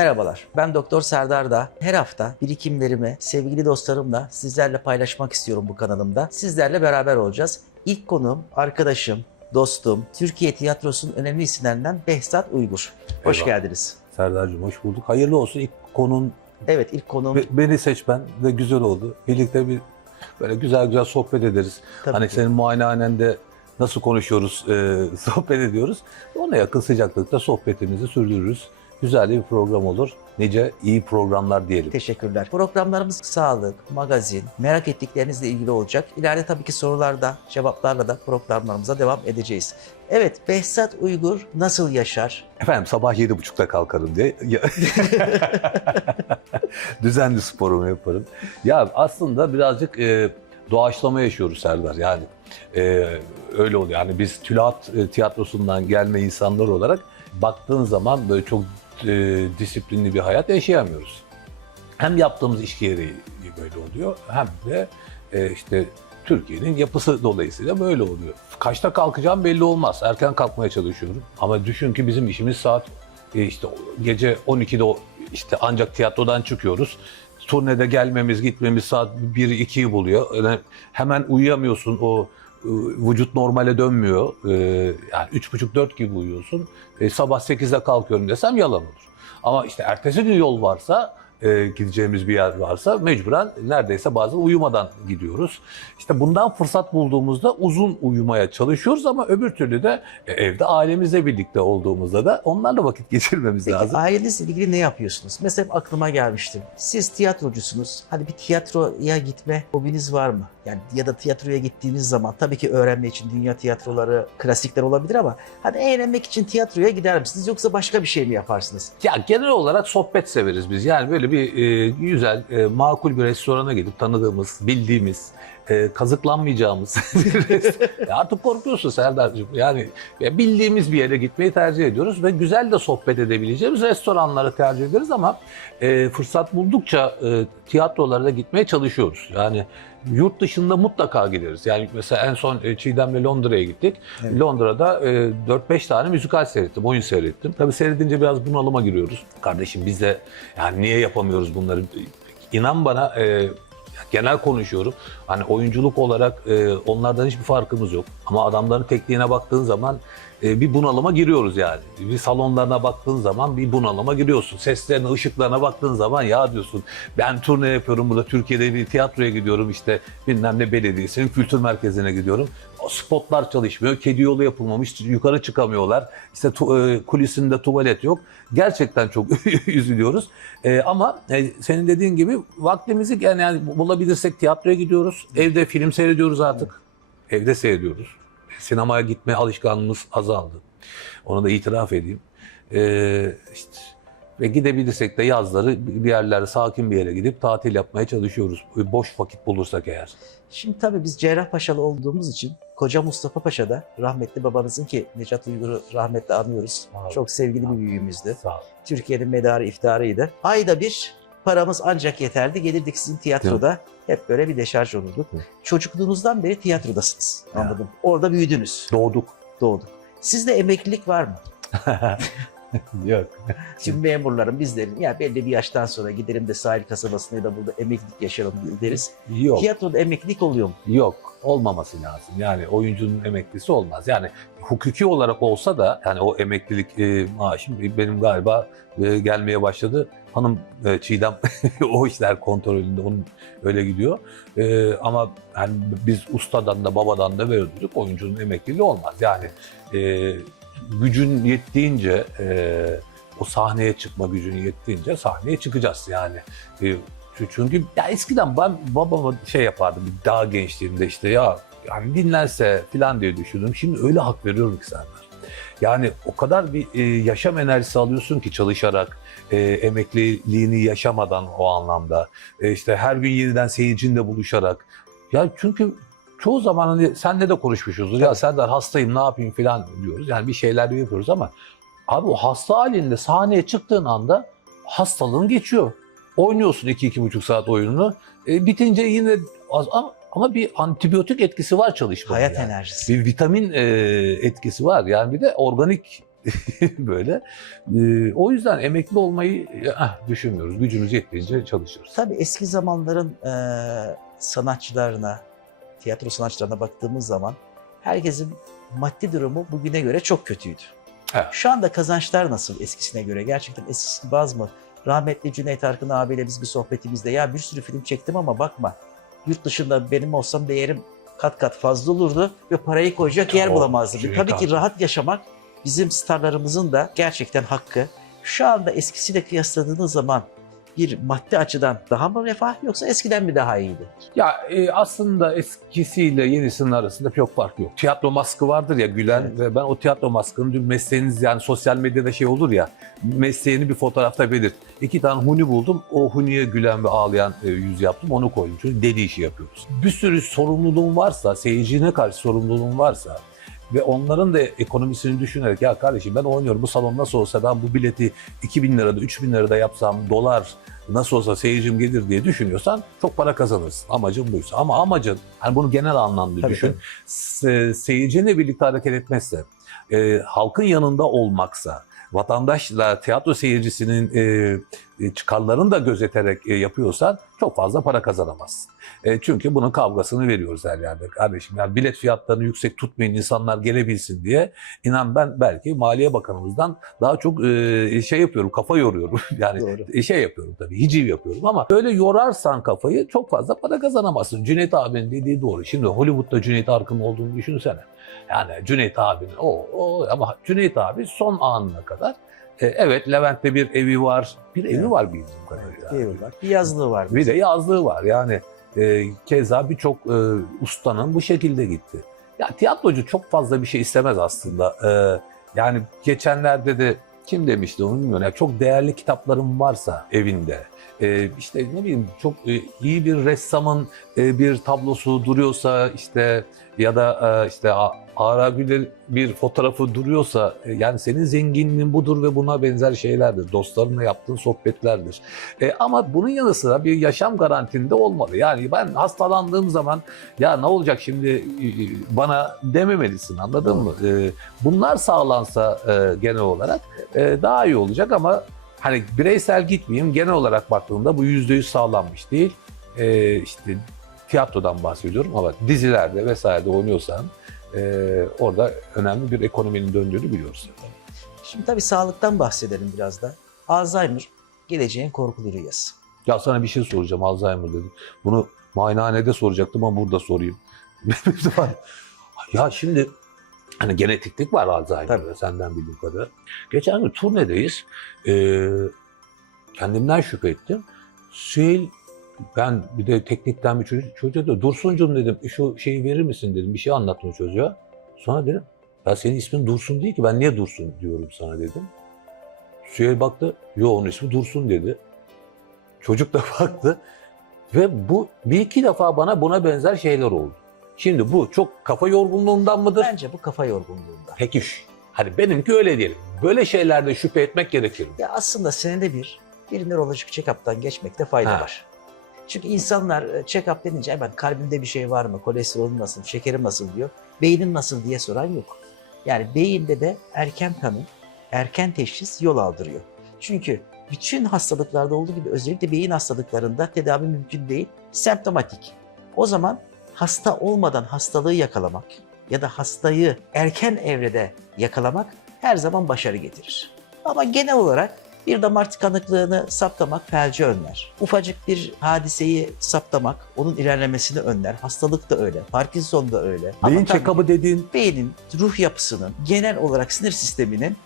Merhabalar, ben Doktor Serdar da her hafta birikimlerimi sevgili dostlarımla sizlerle paylaşmak istiyorum bu kanalımda. Sizlerle beraber olacağız. İlk konuğum, arkadaşım, dostum, Türkiye tiyatrosunun önemli isimlerinden Behzat Uygur. Hoş Eyvallah. geldiniz. Serdar'cığım hoş bulduk. Hayırlı olsun. İlk konun Evet, ilk konuğum be- beni seçmen de güzel oldu. Birlikte bir böyle güzel güzel sohbet ederiz. tabii hani ki. senin muayenehanende nasıl konuşuyoruz, e, sohbet ediyoruz. Ona yakın sıcaklıkta sohbetimizi sürdürürüz. Güzel bir program olur. Nice iyi programlar diyelim. Teşekkürler. Programlarımız sağlık, magazin, merak ettiklerinizle ilgili olacak. İleride tabii ki sorularda, cevaplarla da programlarımıza devam edeceğiz. Evet, Behzat Uygur nasıl yaşar? Efendim sabah yedi buçukta kalkarım diye. Düzenli sporumu yaparım. Ya aslında birazcık e, doğaçlama yaşıyoruz Serdar. Yani e, öyle oluyor. Yani biz Tülahat e, tiyatrosundan gelme insanlar olarak baktığın zaman böyle çok e, disiplinli bir hayat yaşayamıyoruz. Hem yaptığımız iş gereği böyle oluyor hem de e, işte Türkiye'nin yapısı dolayısıyla böyle oluyor. Kaçta kalkacağım belli olmaz. Erken kalkmaya çalışıyorum. Ama düşün ki bizim işimiz saat e, işte gece 12'de o- işte ancak tiyatrodan çıkıyoruz. Turnede gelmemiz, gitmemiz saat 1-2'yi buluyor. Öyle hemen uyuyamıyorsun. O vücut normale dönmüyor. E, yani 3.30-4 gibi uyuyorsun. E, sabah 8'de kalkıyorum desem yalan olur. Ama işte ertesi gün yol varsa e, gideceğimiz bir yer varsa mecburen neredeyse bazen uyumadan gidiyoruz. İşte bundan fırsat bulduğumuzda uzun uyumaya çalışıyoruz ama öbür türlü de e, evde ailemizle birlikte olduğumuzda da onlarla vakit geçirmemiz Peki lazım. ailenizle ilgili ne yapıyorsunuz? Mesela aklıma gelmişti. Siz tiyatrocusunuz. Hadi bir tiyatroya gitme hobiniz var mı? Yani ya da tiyatroya gittiğiniz zaman tabii ki öğrenme için dünya tiyatroları klasikler olabilir ama hani eğlenmek için tiyatroya gider misiniz yoksa başka bir şey mi yaparsınız? Ya genel olarak sohbet severiz biz. Yani böyle bir e, güzel, e, makul bir restorana gidip tanıdığımız, bildiğimiz, e, kazıklanmayacağımız Artık korkuyorsun Serdar'cığım. Yani ya bildiğimiz bir yere gitmeyi tercih ediyoruz ve güzel de sohbet edebileceğimiz restoranları tercih ederiz ama e, fırsat buldukça e, tiyatrolara gitmeye çalışıyoruz. Yani yurt dışında mutlaka gideriz. Yani mesela en son e, Çiğdem'le Londra'ya gittik. Evet. Londra'da e, 4-5 tane müzikal seyrettim, oyun seyrettim. Tabii seyredince biraz bunalıma giriyoruz. Kardeşim biz de yani niye yapamıyoruz bunları? İnan bana e, genel konuşuyorum. Hani oyunculuk olarak e, onlardan hiçbir farkımız yok. Ama adamların tekniğine baktığın zaman bir bunalıma giriyoruz yani. Bir salonlarına baktığın zaman bir bunalıma giriyorsun. Seslerine, ışıklarına baktığın zaman ya diyorsun ben turne yapıyorum burada Türkiye'de bir tiyatroya gidiyorum işte bilmem ne belediyesinin kültür merkezine gidiyorum. O spotlar çalışmıyor, kedi yolu yapılmamış, yukarı çıkamıyorlar. İşte tu- e, kulisinde tuvalet yok. Gerçekten çok üzülüyoruz. E, ama e, senin dediğin gibi vaktimizi yani, yani bulabilirsek tiyatroya gidiyoruz. Evde film seyrediyoruz artık. Evde seyrediyoruz. Sinemaya gitme alışkanlığımız azaldı. Onu da itiraf edeyim. E, işte ve gidebilirsek de yazları bir yerlere sakin bir yere gidip tatil yapmaya çalışıyoruz. Boş vakit bulursak eğer. Şimdi tabii biz Cerrahpaşalı olduğumuz için Koca Mustafa Paşa'da rahmetli babanızın ki Necat Uygur'u rahmetle anıyoruz. Sağ olun. Çok sevgili bir büyüğümüzdü. Sağ ol. Türkiye'nin medarı iftarıydı. Ayda bir paramız ancak yeterdi. Gelirdik sizin tiyatroda. Hep böyle bir deşarj olurduk. Çocukluğunuzdan beri tiyatrodasınız. Ya. Anladım. Orada büyüdünüz. Doğduk. Doğduk. Sizde emeklilik var mı? Yok. Şimdi memurların bizlerin ya belli bir yaştan sonra gidelim de sahil kasabasına ya da burada emeklilik yaşayalım deriz. Yok. Tiyatroda emeklilik oluyor mu? Yok. Olmaması lazım. Yani oyuncunun emeklisi olmaz. Yani hukuki olarak olsa da yani o emeklilik e, maaşım benim galiba e, gelmeye başladı. Hanım e, Çiğdem o işler kontrolünde onun öyle gidiyor. E, ama yani biz ustadan da babadan da veriyorduk. Oyuncunun emekliliği olmaz. Yani e, gücün yettiğince e, o sahneye çıkma gücün yettiğince sahneye çıkacağız yani. E, çünkü ya eskiden ben babama şey yapardım daha gençliğimde işte ya yani dinlerse falan diye düşündüm. Şimdi öyle hak veriyorum ki Serdar. Yani o kadar bir e, yaşam enerjisi alıyorsun ki çalışarak, e, emekliliğini yaşamadan o anlamda. E, işte her gün yeniden seyircinle buluşarak. Ya çünkü çoğu zaman hani senle de konuşmuşuzdur. Ya Serdar hastayım ne yapayım falan diyoruz. Yani bir şeyler yapıyoruz ama abi o hasta halinde sahneye çıktığın anda hastalığın geçiyor. Oynuyorsun 2-2,5 saat oyununu. E, bitince yine az ama, ama bir antibiyotik etkisi var çalışmanın. Hayat yani. enerjisi. Bir vitamin e, etkisi var. Yani bir de organik böyle. Ee, o yüzden emekli olmayı eh, düşünmüyoruz. Gücümüz yettiğince çalışıyoruz. Tabii eski zamanların e, sanatçılarına, tiyatro sanatçılarına baktığımız zaman herkesin maddi durumu bugüne göre çok kötüydü. Evet. Şu anda kazançlar nasıl eskisine göre? Gerçekten eskisi gibi az mı? Rahmetli Cüneyt Arkın abiyle biz bir sohbetimizde ya bir sürü film çektim ama bakma yurt dışında benim olsam değerim kat kat fazla olurdu ve parayı koyacak yer bulamazdım. Cüneyt Tabii ki Arkın. rahat yaşamak bizim starlarımızın da gerçekten hakkı. Şu anda eskisiyle kıyasladığınız zaman bir maddi açıdan daha mı refah yoksa eskiden mi daha iyiydi? Ya e, aslında eskisiyle yenisinin arasında çok fark yok. Tiyatro maskı vardır ya gülen Evet. ve ben o tiyatro maskını dün mesleğiniz yani sosyal medyada şey olur ya mesleğini bir fotoğrafta belirt. İki tane huni buldum. O huniye gülen ve ağlayan e, yüz yaptım. Onu koydum. Çünkü deli işi yapıyoruz. Bir sürü sorumluluğun varsa, seyircine karşı sorumluluğun varsa ve onların da ekonomisini düşünerek ya kardeşim ben oynuyorum bu salon nasıl olsa ben bu bileti 2000 lirada 3000 lirada yapsam dolar nasıl olsa seyircim gelir diye düşünüyorsan çok para kazanırsın. Amacın buysa. Ama amacın hani bunu genel anlamda Tabii, düşün. Se- seyircinle birlikte hareket etmezse, e, halkın yanında olmaksa, vatandaşla tiyatro seyircisinin e, e, çıkarlarını da gözeterek e, yapıyorsan çok fazla para kazanamazsın. E, çünkü bunun kavgasını veriyoruz her yerde kardeşim. Yani bilet fiyatlarını yüksek tutmayın insanlar gelebilsin diye. İnan ben belki Maliye Bakanımızdan daha çok e, şey yapıyorum, kafa yoruyorum. yani Doğru. e, şey yapıyorum tabii, hiciv yapıyorum ama böyle yorarsan kafayı çok fazla para kazanamazsın. Cüneyt abinin dediği doğru. Şimdi Hollywood'da Cüneyt Arkın olduğunu düşünsene. Yani Cüneyt abinin o, o ama Cüneyt abi son anına kadar e, evet Levent'te bir evi var. Bir evi Evet. var bildiğim kadarıyla. Bir evi var. Bir yazlığı var. Bir de yazlığı var yani. E, keza birçok e, ustanın bu şekilde gitti. Ya tiyatrocu çok fazla bir şey istemez aslında. E, yani geçenlerde de kim demişti onu bilmiyorum. Ya çok değerli kitapların varsa evinde, e, işte ne bileyim çok e, iyi bir ressamın e, bir tablosu duruyorsa işte ya da e, işte Ara Güler bir fotoğrafı duruyorsa yani senin zenginliğin budur ve buna benzer şeylerdir. Dostlarınla yaptığın sohbetlerdir. E, ama bunun yanı sıra bir yaşam garantinde olmalı. Yani ben hastalandığım zaman ya ne olacak şimdi bana dememelisin anladın mı? E, bunlar sağlansa e, genel olarak e, daha iyi olacak ama hani bireysel gitmeyeyim genel olarak baktığımda bu yüzde yüz sağlanmış değil. E, işte tiyatrodan bahsediyorum ama dizilerde vesairede oynuyorsan e, orada önemli bir ekonominin döndüğünü biliyoruz. Şimdi tabii sağlıktan bahsedelim biraz da. Alzheimer geleceğin korkulu rüyası. Ya sana bir şey soracağım Alzheimer dedim. Bunu muayenehanede soracaktım ama burada sorayım. ya şimdi hani genetiklik var Alzheimer'da senden bildiğim kadar. Geçen gün turnedeyiz. Ee, kendimden şüphe ettim. Süheyl ben bir de teknikten bir çocuk, çocuğa da Dursun'cum dedim şu şeyi verir misin dedim. Bir şey anlattım çocuğa. Sonra dedim ya senin ismin Dursun değil ki ben niye Dursun diyorum sana dedim. Süheyl baktı. Yo onun ismi Dursun dedi. Çocuk da baktı. Ve bu bir iki defa bana buna benzer şeyler oldu. Şimdi bu çok kafa yorgunluğundan mıdır? Bence bu kafa yorgunluğunda. Peki. Hani benimki öyle diyelim. Böyle şeylerde şüphe etmek gerekir mi? Ya aslında senede bir bir nörolojik check-up'tan geçmekte fayda Ha. var. Çünkü insanlar e, check-up denince hemen kalbimde bir şey var mı, kolesterolüm nasıl, şekerim nasıl diyor. Beynin nasıl diye soran yok. Yani beyinde de erken tanı, erken teşhis yol aldırıyor. Çünkü bütün hastalıklarda olduğu gibi özellikle beyin hastalıklarında tedavi mümkün değil, semptomatik. O zaman hasta olmadan hastalığı yakalamak ya da hastayı erken evrede yakalamak her zaman başarı getirir. Ama genel olarak bir damar tıkanıklığını saptamak felci önler. Ufacık bir hadiseyi saptamak onun ilerlemesini önler. Hastalık da öyle. Parkinson da öyle. Beyin check-up'ı dediğin beynin ruh yapısının, genel olarak sinir sisteminin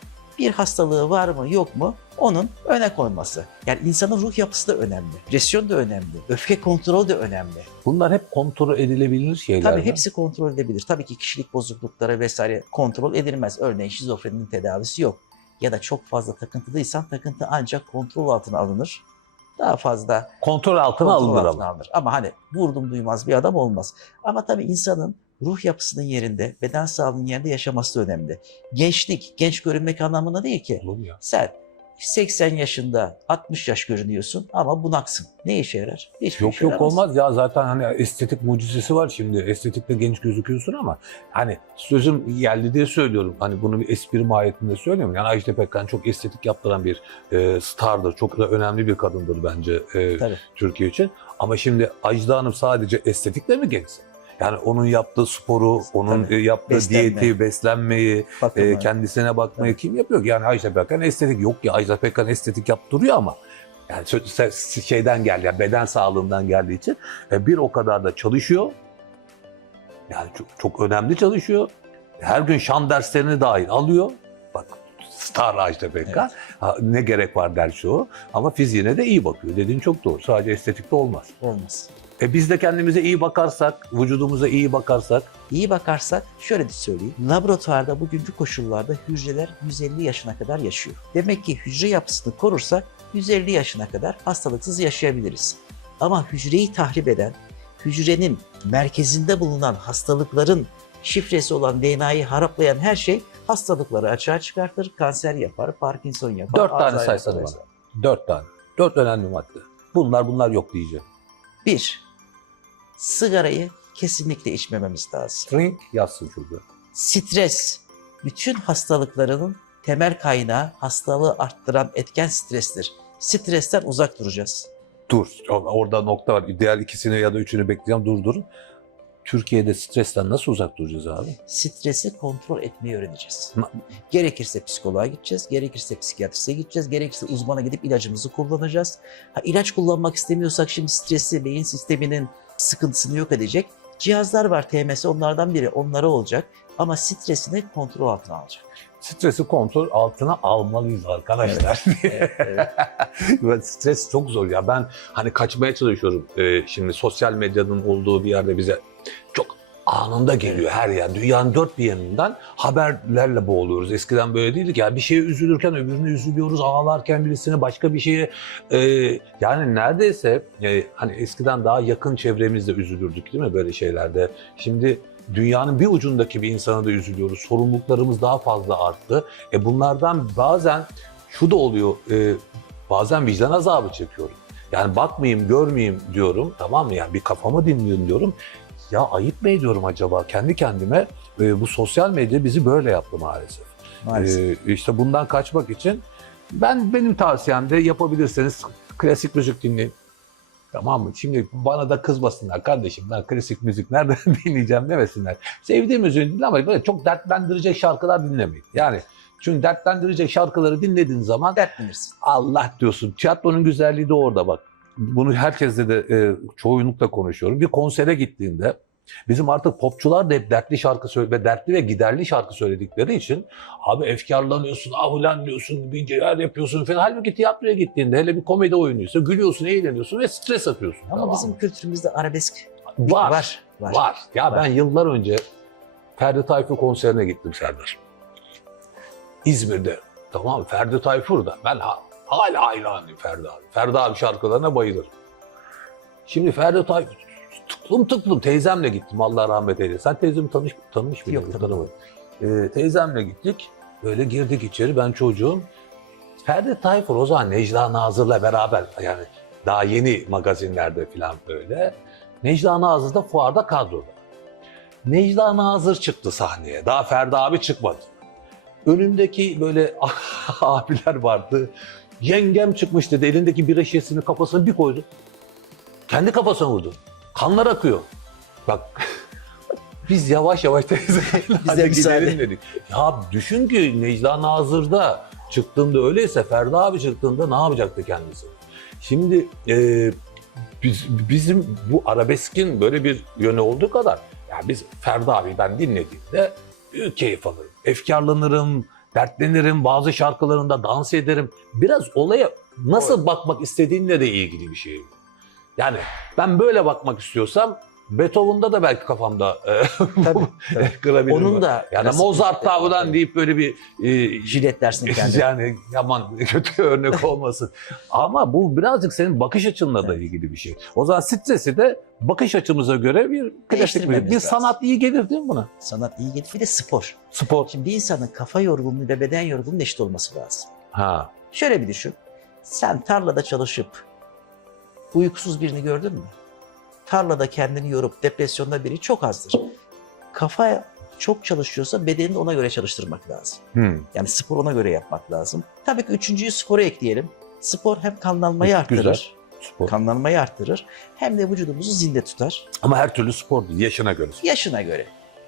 bir hastalığı var mı yok mu onun öne konması. Yani insanın ruh yapısı da önemli. Presyon da önemli. Öfke kontrolü de önemli. bunlar hep kontrol edilebilir şeyler. Tabii mi? hepsi kontrol edilebilir. Tabii ki kişilik bozuklukları vesaire kontrol edilmez. Örneğin şizofreninin tedavisi yok. Ya da çok fazla takıntılıysan takıntı ancak kontrol altına alınır. Daha fazla kontrol altına kontrol alınır altına alınır. Ama hani vurdum duymaz bir adam olmaz. Ama tabii insanın ruh yapısının yerinde, beden sağlığının yerinde yaşaması da önemli. Gençlik, genç görünmek anlamında değil ki. Ya? Sen 80 yaşında 60 yaş görünüyorsun ama bunaksın. Ne işe yarar? Hiçbir Yok işe yok yaramaz. olmaz ya zaten hani estetik mucizesi var şimdi. Estetikle genç gözüküyorsun ama hani sözüm geldi diye söylüyorum. Hani bunu bir espri mahiyetinde söylüyorum. Yani Ajda Pekkan çok estetik yaptıran bir e, stardır. Çok da önemli bir kadındır bence e, Tabii. Türkiye için. Ama şimdi Ajda Hanım sadece estetikle mi gençsin? Yani onun yaptığı sporu, onun Tabii. yaptığı Beslenme. diyeti, beslenmeyi, Bakımı. e, kendisine bakmayı kim yapıyor ki? Yani Ajda Pekkan estetik yok ya Ajda Pekkan estetik yaptırıyor ama yani şeyden geldi, yani beden sağlığından geldiği için e, bir o kadar da çalışıyor. Yani çok, çok önemli çalışıyor. Her gün şan derslerini dahil alıyor. Bak star Ajda Pekkan. Ha, ne gerek var dersi o. Ama fiziğine de iyi bakıyor. Dediğin çok doğru. Sadece estetikte olmaz. Olmaz. E biz de kendimize iyi bakarsak, vücudumuza iyi bakarsak İyi bakarsak şöyle de söyleyeyim. Laboratuvarda bugünkü koşullarda hücreler 150 yaşına kadar yaşıyor. Demek ki hücre yapısını korursak 150 yaşına kadar hastalıksız yaşayabiliriz. Ama hücreyi tahrip eden, hücrenin merkezinde bulunan hastalıkların şifresi olan DNA'yı haraplayan her şey hastalıkları açığa çıkartır, kanser yapar, Parkinson yapar. Dört tane yapar. bana. dört tane. Dört önemli madde. Bunlar bunlar yok diyeceğim. Bir, sigarayı kesinlikle içmememiz lazım. Drink yazsın şurada. Stres bütün hastalıklarının temel kaynağı hastalığı arttıran etken strestir. Stresten uzak duracağız. Dur. Orada nokta var. Diğer ikisini ya da üçünü bekleyeceğim. Durdurun. Türkiye'de stresten nasıl uzak duracağız abi? Stresi kontrol etmeyi öğreneceğiz. Gerekirse psikoloğa gideceğiz, gerekirse psikiyatriste gideceğiz, gerekirse uzmana gidip ilacımızı kullanacağız. Ha, ilaç kullanmak istemiyorsak şimdi stresi, beyin sisteminin sıkıntısını yok edecek. Cihazlar var TMS onlardan biri onlara olacak ama stresini kontrol altına alacak. Stresi kontrol altına almalıyız arkadaşlar. Evet, evet. Ve Stres çok zor ya. Ben hani kaçmaya çalışıyorum. Ee, şimdi sosyal medyanın olduğu bir yerde bize anında geliyor her yer. Dünyanın dört bir yanından haberlerle boğuluyoruz. Eskiden böyle değildik ya. Bir şeye üzülürken öbürüne üzülüyoruz. Ağlarken birisine başka bir şeye. Ee, yani neredeyse e, hani eskiden daha yakın çevremizde üzülürdük değil mi böyle şeylerde. Şimdi dünyanın bir ucundaki bir insana da üzülüyoruz. Sorumluluklarımız daha fazla arttı. E bunlardan bazen şu da oluyor. e, bazen vicdan azabı çekiyorum. Yani bakmayayım, görmeyeyim diyorum. Tamam mı? Yani bir kafamı dinliyorum diyorum. Ya ayıp mı ediyorum acaba kendi kendime? E, bu sosyal medya bizi böyle yaptı maalesef. Maalesef. E, işte bundan kaçmak için ben benim tavsiyem de yapabilirseniz klasik müzik dinleyin. Tamam mı? Şimdi bana da kızmasınlar kardeşim ben klasik müzik nereden dinleyeceğim demesinler. Sevdiğim müziği dinle ama böyle çok dertlendirecek şarkılar dinlemeyin. Yani çünkü dertlendirecek şarkıları dinlediğin zaman Dertlenirsin. Allah diyorsun. Tiyatronun güzelliği de orada bak. Bunu herkesle de e, çoğunlukla konuşuyorum. Bir konsere gittiğinde bizim artık popçular da hep dertli şarkı söyle ve dertli ve giderli şarkı söyledikleri için abi efkarlanıyorsun, ahulan diyorsun, bir şeyler yapıyorsun falan. Halbuki tiyatroya gittiğinde hele bir komedi oyunuysa gülüyorsun, eğleniyorsun ve stres atıyorsun. Ama Tamam bizim kültürümüzde arabesk var, var. var. var. Ya Var. ben yıllar önce Ferdi Tayfur konserine gittim Serdar. İzmir'de. Tamam? Ferdi Tayfur da. Ben ha- hala hayranıyım Ferdi abi. Ferdi abi şarkılarına bayılırım. Şimdi Ferdi Tayfur tıklım tıklım teyzemle gittim Allah rahmet eylesin. Sen teyzemi tanış, tanımış mıydın? Yok. Tanımadım. Ee, teyzemle gittik. Böyle girdik içeri ben çocuğum. Ferdi Tayfur o zaman Necla Nazır'la beraber yani daha yeni magazinlerde falan böyle. Necla Nazır da fuarda kadroda. Necla Nazır çıktı sahneye. Daha Ferdi abi çıkmadı. Önümdeki böyle abiler vardı. Yengem çıkmış dedi. Elindeki bira şişesini kafasına bir koydu. Kendi kafasına vurdu. Kanlar akıyor. Bak biz yavaş yavaş teyze Bize müsaade. dedik. Ya düşün ki Necla Nazır'da çıktığında öyleyse Ferdi abi çıktığında ne yapacaktı kendisi? Şimdi e, biz, bizim bu arabeskin böyle bir yönü olduğu kadar yani biz Ferdi abi ben dinlediğimde büyük keyif alırım. Efkarlanırım, dertlenirim, bazı şarkılarında dans ederim. Biraz olaya nasıl bakmak istediğinle de ilgili bir şey. Yani ben böyle bakmak istiyorsam Beethoven'da da belki kafamda e, Tabii, tabii. kırabilirim. Onun da yani Mozart müzikte- tavudan deyip böyle bir e, jilet dersin kendine. yani yaman kötü örnek olmasın. Ama bu birazcık senin bakış açınla da ilgili bir şey. O zaman stresi de bakış açımıza göre bir klasik bir, bir lazım. sanat iyi gelir değil mi buna? Sanat iyi gelir. Bir de spor. Spor. Şimdi bir insanın kafa yorgunluğu ve beden yorgunluğu eşit olması lazım. Ha. Şöyle bir düşün. Sen tarlada çalışıp uykusuz birini gördün mü? Tarlada kendini yorup depresyonda biri çok azdır. Kafa çok çalışıyorsa bedenini ona göre çalıştırmak lazım. Hmm. Yani spor ona göre yapmak lazım. Tabii ki üçüncüyü spora ekleyelim. Spor hem kanlanmayı Güzel. arttırır, Spor. kanlanmayı arttırır hem de vücudumuzu zinde tutar. Ama her türlü spor değil, yaşına göre. Yaşına göre.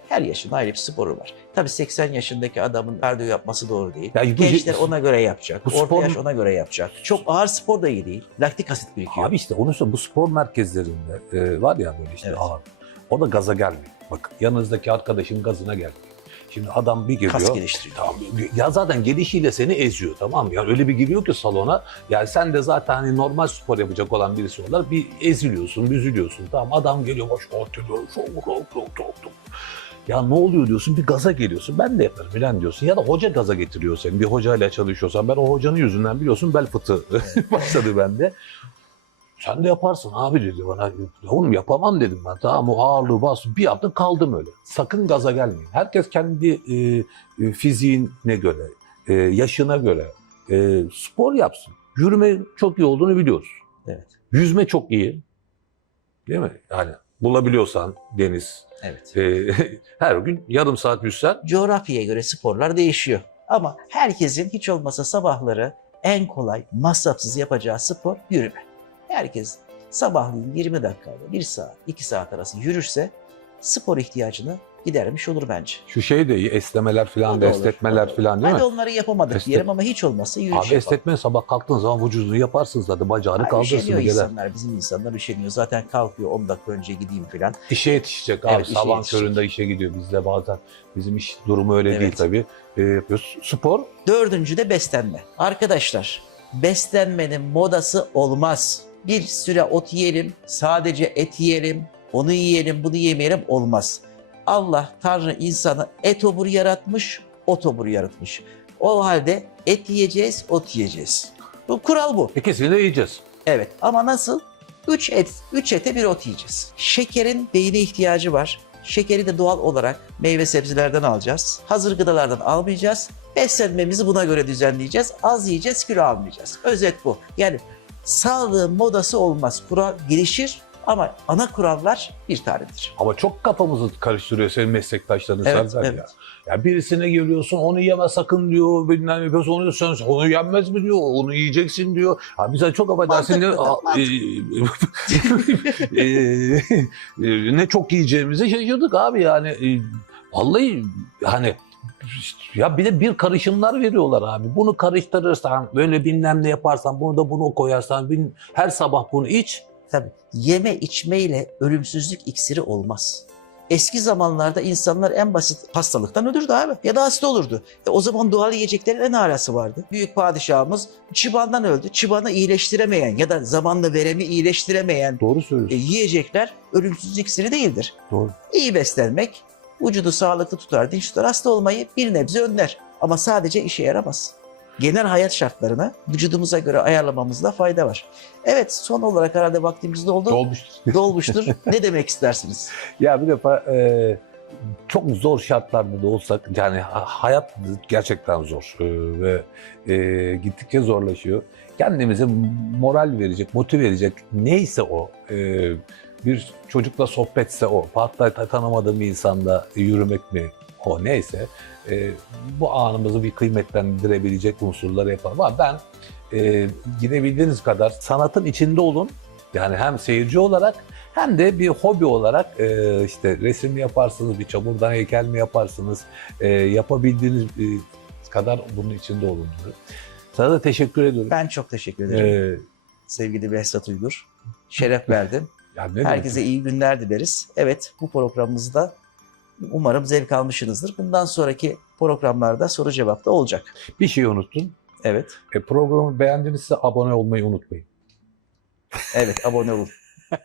Her yaşın ayrı bir sporu var. Tabii 80 yaşındaki adamın kardiyo yapması doğru değil. Ya bu- Gençler ona göre yapacak. Bu Orta spor- yaş ona göre yapacak. Çok ağır spor da iyi değil. Laktik asit birikiyor. Abi işte onu bu spor merkezlerinde e, var ya böyle işte Evet. ağır. O da gaza gelmiyor. Bak yanınızdaki arkadaşın gazına gelmiyor. Şimdi adam bir geliyor. Kas geliştiriyor. Tamam, ya zaten gelişiyle seni eziyor tamam mı? Yani öyle bir giriyor ki salona. Yani sen de zaten hani normal spor yapacak olan birisi olarak bir eziliyorsun, büzülüyorsun. Tamam adam geliyor atıyor. Çok çok çok çok çok. Ya ne oluyor diyorsun bir gaza geliyorsun. Ben de yaparım bilen diyorsun. Ya da hoca gaza getiriyor seni. Bir hocayla çalışıyorsan ben o hocanın yüzünden biliyorsun bel fıtığı başladı bende. Sen de yaparsın abi dedi bana. Ya oğlum yapamam dedim ben. Tamam o ağırlığı bas. Bir yaptım kaldım öyle. Sakın gaza gelmeyin. Herkes kendi e, e, fiziğine göre, e, yaşına göre e, spor yapsın. Yürüme çok iyi olduğunu biliyoruz. Evet. Yüzme çok iyi. Değil mi? Yani bulabiliyorsan deniz. Evet. e, her gün yarım saat yüzsen Coğrafyaya göre sporlar değişiyor. Ama herkesin hiç olmasa sabahları en kolay, masrafsız yapacağı spor yürüme. Herkes sabahleyin 20 dakikada 1 saat, 2 saat arası yürürse spor ihtiyacını gidermiş olur bence. şu şey de iyi. Esnemeler falan da olur, olur. falan değil Hadi mi? onları yapamadık Esnet- diyelim ama hiç olmazsa yürüyüş Abi yapalım. esnetme sabah kalktığın zaman vücudunu yaparsın zaten. Bacağını Ay, kaldırırsın üşeniyor insanlar, bizim insanlar üşeniyor. Zaten kalkıyor 10 dakika önce gideyim falan. İşe yetişecek abi. Evet, işe Sabah yetişecek. köründe işe gidiyor. Bizde bazen bizim iş durumu öyle değil Evet. tabii. Ee, yapıyoruz. Spor Dördüncü de beslenme. Arkadaşlar beslenmenin modası olmaz. Bir süre ot yiyelim, sadece et yiyelim, onu yiyelim, bunu yemeyelim olmaz. Allah Tanrı insanı et obur yaratmış, ot obur yaratmış. O halde et yiyeceğiz, ot yiyeceğiz. Bu kural bu. ikisini de yiyeceğiz. Evet ama nasıl? 3 et, 3 ete bir ot yiyeceğiz. Şekerin beyine ihtiyacı var. Şekeri de doğal olarak meyve sebzelerden alacağız. Hazır gıdalardan almayacağız. Beslenmemizi buna göre düzenleyeceğiz. Az yiyeceğiz, kilo almayacağız. Özet bu. Yani sağlığın modası olmaz. Kural gelişir ama ana kurallar bir tanedir. Ama çok kafamızı karıştırıyor senin meslektaşların Evet, Serdar evet. ya. Ya birisine geliyorsun onu yeme sakın diyor. Bilmem yapıyorsun onu sen onu yenmez mi diyor. Onu yiyeceksin diyor. Ha bize çok affedersin ne, e, e, e, ne çok yiyeceğimize şaşırdık abi yani. E, vallahi hani ya bir de bir karışımlar veriyorlar abi. Bunu karıştırırsan, böyle bilmem ne yaparsan, bunu da bunu koyarsan, her sabah bunu iç. Tabii yeme içmeyle ölümsüzlük iksiri olmaz. Eski zamanlarda insanlar en basit hastalıktan ölürdü abi. Ya da hasta olurdu. E o zaman doğal yiyeceklerin en alası vardı. Büyük padişahımız çıbandan öldü. Çıbanı iyileştiremeyen ya da zamanla veremi iyileştiremeyen Doğru e, söylüyorsun. yiyecekler ölümsüzlük iksiri değildir. Doğru. İyi beslenmek vücudu sağlıklı tutar, dinç tutar, hasta olmayı bir nebze önler. Ama sadece işe yaramaz. Genel hayat şartlarını vücudumuza göre ayarlamamızda fayda var. Evet son olarak herhalde vaktimiz doldu. Olmuştur. Dolmuştur. ne demek istersiniz? Ya bir defa e, çok zor şartlarda da olsak yani ha- hayat gerçekten zor E, ve e, gittikçe zorlaşıyor. Kendimize moral verecek, motive verecek neyse o e, bir çocukla sohbetse o, parkta tanımadığım bir insanda yürümek mi o neyse e, bu anımızı bir kıymetlendirebilecek unsurları yapalım. Ama ben e, gidebildiğiniz kadar sanatın içinde olun. Yani hem seyirci olarak hem de bir hobi olarak e, işte resim yaparsınız, bir çamurdan heykel mi yaparsınız, e, yapabildiğiniz e, kadar bunun içinde olun. Sana da teşekkür ediyorum. Ben çok teşekkür ederim. E, Sevgili Behzat Uygur. Şeref verdin. ya? Herkese iyi günler dileriz. Evet bu programımızda umarım zevk almışsınızdır. Bundan sonraki programlarda soru cevap da olacak. Bir şey unuttun. Evet. E, programı beğendinizse abone olmayı unutmayın. Evet abone olun.